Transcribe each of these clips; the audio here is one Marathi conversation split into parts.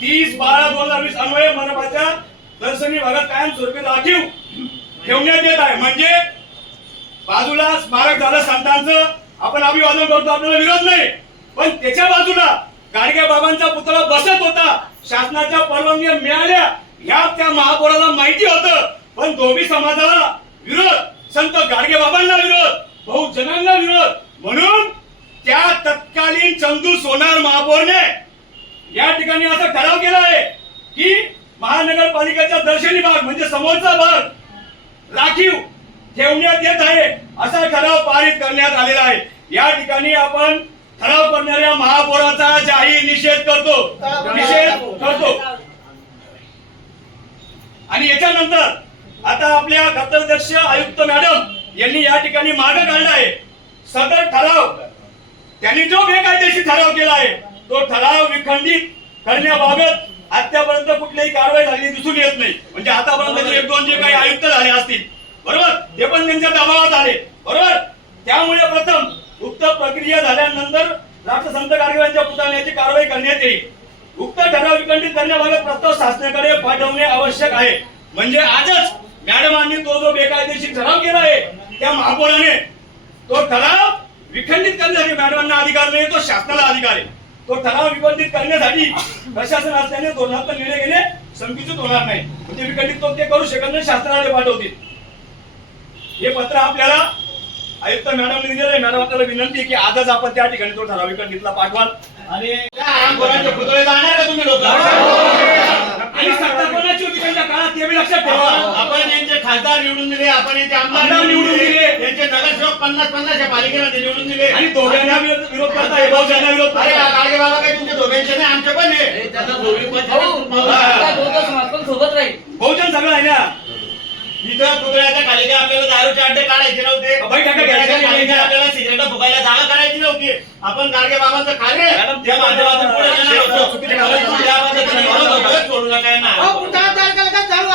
तीस बारा दोन हजार वीस अन्वये मनपाच्या दर्शनी भागात कायम स्वरूपी राखीव ठेवण्यात येत आहे. म्हणजे बाजूला स्मारक झालं संतांचं आपण अभिवादन करतो आपल्याला विरोध नाही. पण त्याच्या बाजूला गाडगे बाबांचा पुतळा बसत होता. शासनाच्या परवानग्या मिळाल्या. ह्या त्या महापौराला माहिती होतं. पण धोबी समाजाला विरोध. संत गाडगे बाबांना विरोध. बहुजनांना विरोध. म्हणून त्या तत्कालीन चंदू सोनार महापौरने या ठिकाणी असा ठराव केला आहे की महानगरपालिकेचा दर्शनी भाग म्हणजे समोरचा भाग राखीव ठेवण्यात येत आहे असा ठराव पारित करण्यात आलेला आहे. या ठिकाणी आपण ठराव करणाऱ्या महापौराचा जाहीर निषेध करतो. निषेध करतो. आणि याच्यानंतर आता आपल्या कर्तव्यदक्ष आयुक्त मॅडम यांनी या ठिकाणी मार्ग काढला आहे. सदर ठराव. त्यांनी जो बेकायदेशीर ठराव केला आहे तो ठराव विखंडित करण्याबाबत आतापर्यंत कुठलीही कारवाई झालेली दिसून येत नाही. म्हणजे आतापर्यंत एक दोन जे काही आयुक्त झाले असतील. बरोबर? ते पण त्यांच्या दबावात आले. बरोबर? त्यामुळे प्रथम उक्त प्रक्रिया झाल्यानंतर राष्ट्रसंत गाडगेबांच्या पुतळ्याची कारवाई करण्यात येईल. उक्त ठराव विखंडित करण्याबाबत प्रस्ताव शासनाकडे पाठवणे आवश्यक आहे. म्हणजे आजच मॅडमांनी तो जो बेकायदेशीर ठराव केला आहे त्या महापौराने तो ठराव विखंडित करण्यासाठी मॅडमांना अधिकार नाही तो शासनाला अधिकार आहे. तो ठराव विखंडित करण्यासाठी प्रशासन असल्याने धोरणात्मक निर्णय घेणे संकुचित होणार नाही. म्हणजे विखंडित तो ते करू शकत नाही शासनाला पाठवतील. हे पत्र आपल्याला आयुक्त मॅडम दिलेलं आहे. मॅडम आपल्याला विनंती आहे की आजच आपण त्या ठिकाणी तो ठराव विखंडितला पाठवाल. आणि पुतळे जाणार का तुम्ही लोक? आणि सत्ता कोणाची होती त्यांच्या काळात ते बी लक्षात ठेवा. आपण यांचे खासदार निवडून दिले आपण यांचे आमदार निवडून दिले. यांचे नगरसेवक पन्नास पन्नास या पालिकेमध्ये निवडून दिले. आणि दोघांना विरोध विरोध करताय भाऊजांना विरोध अरे गाडगे बाबा काही तुमचे दोघांचे नाही आमचे पण आहे. सोबत राहील. बहुजन सगळं आहे ना? इथं पुतळ्याच्या खाली काय आपल्याला दारूचे अड्डे काढायचे नव्हते. पुतळ्याच्या खाली काय. आपल्याला सिगरेट फुकायला जागा करायची नव्हती. आपण गाडगे बाबांचं कार्य मॅडम, त्या माध्यमातून पुढे होतो. चुकीचे पद्धतीने सोडू नका यांना.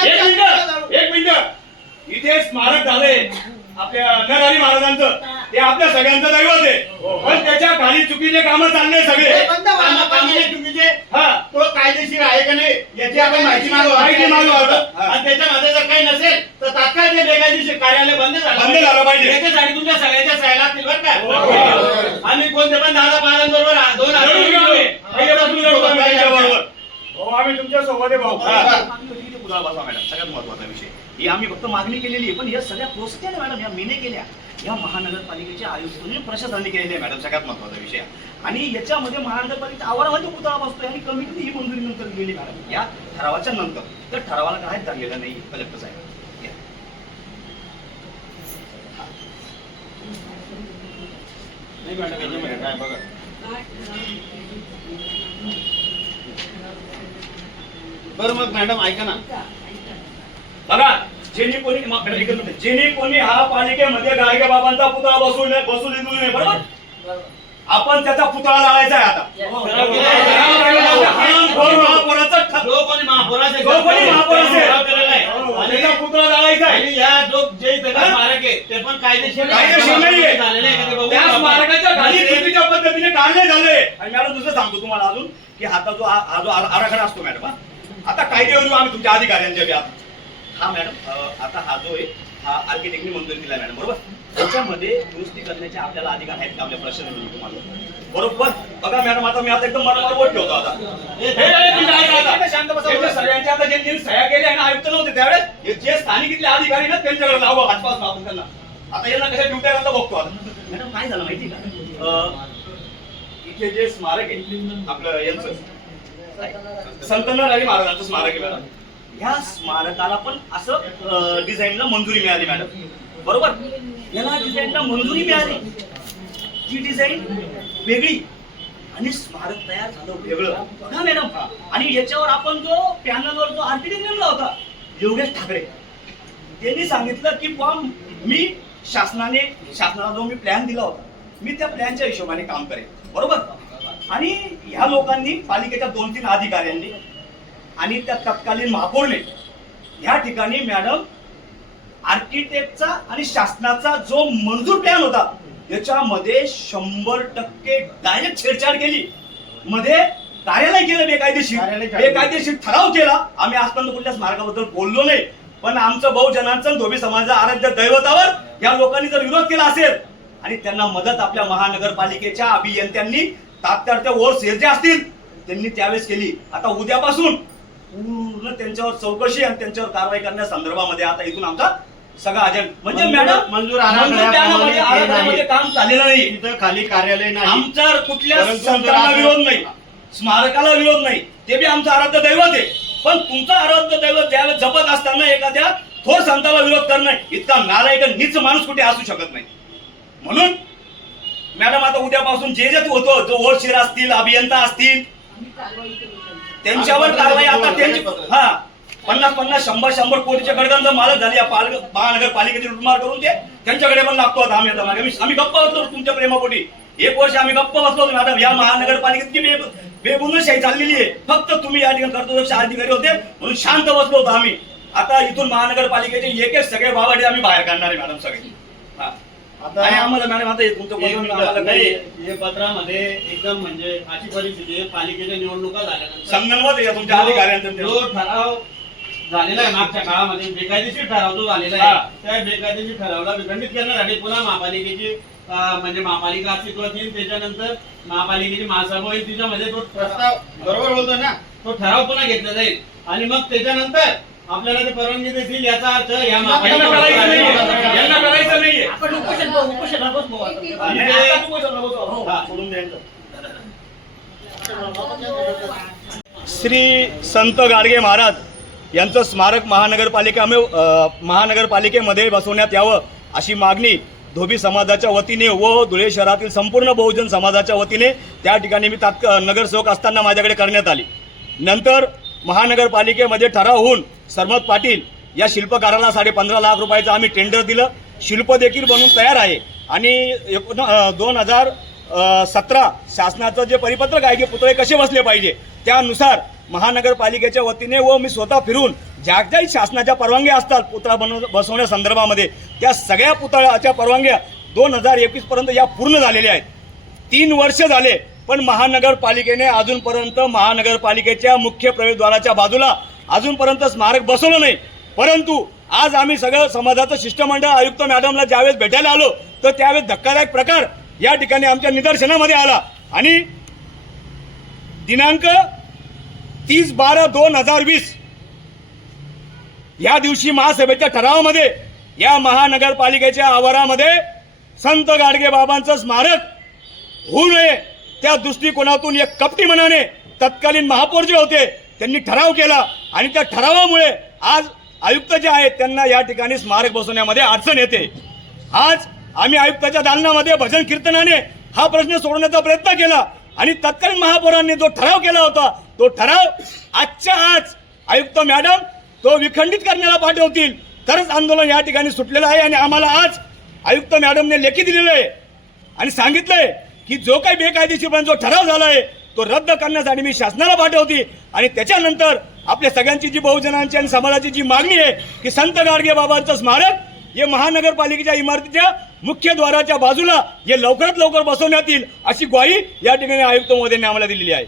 एक मिनिट. एक मिनिट. इथे स्मारक झाले आपल्या नरहरी महाराजांचं. ते आपल्या सगळ्यांचं दैवत आहे. पण त्याच्याखाली चुकीचे कामं चालले सगळे. चुकीचे. हा. तो कायदेशीर आहे का नाही याची आपण माहिती मागू माहिती मागू. आणि त्याच्यामध्ये जर काही नसेल तर तात्काळ ते बेकायदेशीर कार्यालय बंद झालं बंद झालं पाहिजे. याच्यासाठी तुमच्या सगळ्यांच्या सह्या लागतील बरं हो. का आम्ही कोणते पण दादा पालांबरोबर आ- दोन आम्ही. हो तुमच्यासोबत आहे भाऊ. हा. मॅडम. सगळ्यात महत्त्वाचा विषय. ही आम्ही फक्त मागणी केलेली आहे पण या सगळ्या केल्या मॅडम या मीने केल्या. या महानगरपालिकेच्या आयुक्तांनी प्रशासनाने केलेल्या आहे मॅडम सगळ्यात महत्त्वाचा विषय. आणि याच्यामध्ये महानगरपालिकेच्या आवारामध्ये पुतळा बसतोय आणि कमिटीने ही मंजुरी नंतर दिली मॅडम या ठरावाच्या नंतर. तर ठरावाला काय धरलेलं नाही कलेक्टर साहेब. या. नाही मॅडम, याच्यामध्ये काय बघा. बरं मग मॅडम ऐका ना. बघा. जेणे कोणी. जेणे कोणी हा पालिकेमध्ये गाडगे बाबांचा पुतळा नये बसू देऊ नये बरोबर आपण त्याचा पुतळा लावायचा आहे आता जो आहे. आणि त्याचा पुतळा लावायचा आहे आणि या जो जे इथं हा? स्मारक आहे ते पण कायदेशीर कायदेशीर नाहीये त्या. स्मारकाच्या खाली चुकीच्या पद्धतीने काढले झाले आणि मॅडम दुसरं सांगतो तुम्हाला अजून की आता जो हा हा जो आरा- आराखडा असतो मॅडम हा आता येऊ आम्ही तुमच्या अधिकाऱ्यांच्या. हा मॅडम आता हा जो आहे हा आर्किटेक्टनी मंजुरी दिला मॅडम बरोबर? त्याच्यामध्ये दुरुस्ती करण्याचे आपल्याला अधिकार आहेत का आपल्या प्रशासनाने तुम्हाला? बरोबर? बघा मॅडम आता मी आता एकदम मनावर बोट ठेवतो आता. शांत बसा. सगळ्यांच्या आता ज्यांनी सह्या केल्या ना आयुक्त नव्हते त्यावेळेस हे जे स्थानिक इथले अधिकारी ना त्यांच्याकडे लावा. आजपासून आपण त्यांना. आता यांना कशा ड्युट्या करता बघतो आता. मॅडम काय झालं माहिती का? इथे जे स्मारक आहे आपलं यांचं. संत नरहरी महाराजांचं स्मारक आहे मॅडम. ह्या स्मारकाला पण असं डिझाईनला मंजुरी मिळाली मॅडम बरोबर? याला डिझाईनला मंजुरी मिळाली. ती डिझाईन वेगळी आणि स्मारक तयार झालं वेगळं. बघा मॅडम आणि याच्यावर आपण जो पॅनलवर जो आर्किटेक्ट नेमला होता योगेश ठाकरे त्यांनी सांगितलं की बुवा मी शासनाने शासनाला जो मी प्लॅन दिला होता मी त्या प्लॅनच्या हिशोबाने काम करेन. बरोबर? आणि ह्या लोकांनी पालिकेच्या दोन तीन अधिकाऱ्यांनी आणि त्या तत्कालीन महापौरने. ह्या ठिकाणी मॅडम आर्किटेक्टचा आणि शासनाचा जो मंजूर प्लॅन होता त्याच्यामध्ये शंभर टक्के डायरेक्ट छेडछाड केली. मध्ये कार्यालय केलं बेकायदेशीर. बेकायदेशीर ठराव केला. आम्ही आजपर्यंत कुठल्या स्मारकाबद्दल बोललो नाही. पण आमचं बहुजनांचं धोबी समाजाच्या आराध्य दैवतावर या लोकांनी जर विरोध केला असेल आणि त्यांना मदत आपल्या महानगरपालिकेच्या अभियंत्यांनी तात्काळच्या ओर जे असतील त्यांनी त्यावेळेस केली. आता उद्यापासून पूर्ण त्यांच्यावर चौकशी आणि त्यांच्यावर कारवाई करण्या संदर्भामध्ये आता इथून आमचा सगळा अजेंडा म्हणजे मॅडम मंजूर आराखड्यामध्ये. काम झालेलं नाही. तिथं खाली कार्यालय नाही. आमचा कुठल्या जर विरोध नाही. स्मारकाला विरोध नाही. ते बी आमचं आराध्य दैवत आहे. पण तुमचं आराध्य दैवत ज्यावेळेस जपत असताना एखाद्या थोर संताला विरोध करणं इतका नालायक नीच माणूस कुठे असू शकत नाही. म्हणून मॅडम आता उद्यापासून जे जे होतो जो ओळशीर असतील अभियंता असतील त्यांच्यावर कारवाई आता त्यांची हा. पन्नास पन्नास शंभर शंभर कोटीच्या गडगांचा मालक झाले. या पाल महानगरपालिकेचे लुटमार करून ते त्यांच्याकडे पण लागतो आता आम्ही आता मागे. आम्ही- गप्प बसलो तुमच्या प्रेमापोटी. एक वर्ष आम्ही गप्प बसलो होतो. मॅडम या महानगरपालिकेत की बेबुनशाही चाललेली आहे. फक्त तुम्ही या ठिकाणी कर्तव्य अधिकारी होते म्हणून शांत बसलो होतो आम्ही. आता इथून महानगरपालिकेचे एक एक सगळे बाबाडे आम्ही बाहेर काढणार आहे मॅडम सगळे. हा. आणि आम्हाला मॅडम आता हे तुमचं बोलणं आम्हाला काही हे पत्रामध्ये एकदम म्हणजे अशी परिस्थिती आहे पालिकेच्या निवडणुका झाल्यानंतर संगनमत आहे या तुमच्या अधिकाऱ्यांचं जो ठराव झालेला आहे मागच्या काळामध्ये बेकायदेशीर ठराव जो झालेला. आहे त्या बेकायदेशीर ठरावला विखंडित करण्यासाठी पुन्हा महापालिकेची म्हणजे महापालिका अस्तित्वात येईल त्याच्यानंतर महापालिकेची महासभा होईल तिच्यामध्ये तो प्रस्ताव बरोबर बोलतोय ना तो ठराव पुन्हा घेतला जाईल. आणि मग त्याच्यानंतर आपल्याला ते परवानगी देतील याचा अर्थ या यांना करायचं नाहीये यांना करायचं नाहीये आपण उपोषण करू, उपोषणाला बसू आता. आणि आता तू बोलतो ना, बोलतो. हा. सोडून द्यायचं. श्री संत गाडगे महाराज यांचं स्मारक महानगरपालिका महानगरपालिकेमध्ये बसवण्यात यावं अशी मागणी धोबी समाजाच्या वतीने व धुळे शहरातील संपूर्ण बहुजन समाजाच्या वतीने त्या ठिकाणी मी तात्क नगरसेवक असताना माझ्याकडे करण्यात आली नंतर महानगरपालिकेमध्ये ठराव होऊन सरमत पाटील या शिल्पकाराला साडे पंधरा लाख रुपयाचं आम्ही टेंडर दिलं. शिल्प देखील बनून तयार आहे. आणि एकोण दोन हजार सतरा शासनाचं जे परिपत्रक आहे की पुतळे कसे बसले पाहिजे त्यानुसार महानगरपालिकेच्या वतीने व मी स्वतः फिरून ज्या ज्या शासनाच्या परवानग्या असतात पुतळा बनव बसवण्या संदर्भामध्ये त्या सगळ्या पुतळ्याच्या परवानग्या दोन हजार एकवीसपर्यंत या पूर्ण झालेल्या आहेत. तीन वर्ष झाले पण महानगरपालिकेने अजूनपर्यंत महानगरपालिकेच्या मुख्य प्रवेशद्वाराच्या बाजूला अजूनपर्यंत स्मारक बसवलं नाही. परंतु आज आम्ही सगळं समाजाचं शिष्टमंडळ आयुक्त मॅडमला ज्यावेळेस भेटायला आलो तर त्यावेळेस धक्कादायक प्रकार या ठिकाणी आमच्या निदर्शनामध्ये आला. आणि दिनांक तीस बारा दोन हजार वीस या दिवशी महासभेच्या ठरावामध्ये या महानगरपालिकेच्या आवारामध्ये संत गाडगे बाबांचं स्मारक होऊ नये. त्या दृष्टिकोनातून एक कपटी मनाने तत्कालीन महापौर जे होते त्यांनी ठराव केला. आणि त्या ठरावामुळे आज आयुक्त जे आहेत त्यांना या ठिकाणी स्मारक बसवण्यामध्ये अडचण येते. आज आम्ही आयुक्ताच्या दालनामध्ये भजन कीर्तनाने हा प्रश्न सोडवण्याचा प्रयत्न केला. आणि तत्कालीन महापौरांनी जो ठराव केला होता तो ठराव आजच्या आज आयुक्त मॅडम तो विखंडित करण्याला पाठवतील. तरच आंदोलन या ठिकाणी सुटलेलं आहे आणि आम्हाला आज आयुक्त मॅडमने लेखी दिलेलं आहे. आणि सांगितलंय की जो काही बेकायदेशीरपणे जो ठराव झालाय तो रद्द करण्यासाठी मी शासनाला पाठवते. आणि त्याच्यानंतर आपल्या सगळ्यांची जी बहुजनांची आणि समाजाची जी मागणी आहे की संत गाडगे बाबांचं स्मारक हे महानगरपालिकेच्या इमारतीच्या मुख्य द्वाराच्या बाजूला हे लवकरात लवकर बसवण्यात येईल अशी ग्वाही या ठिकाणी आयुक्त महोदयांनी आम्हाला दिलेली आहे.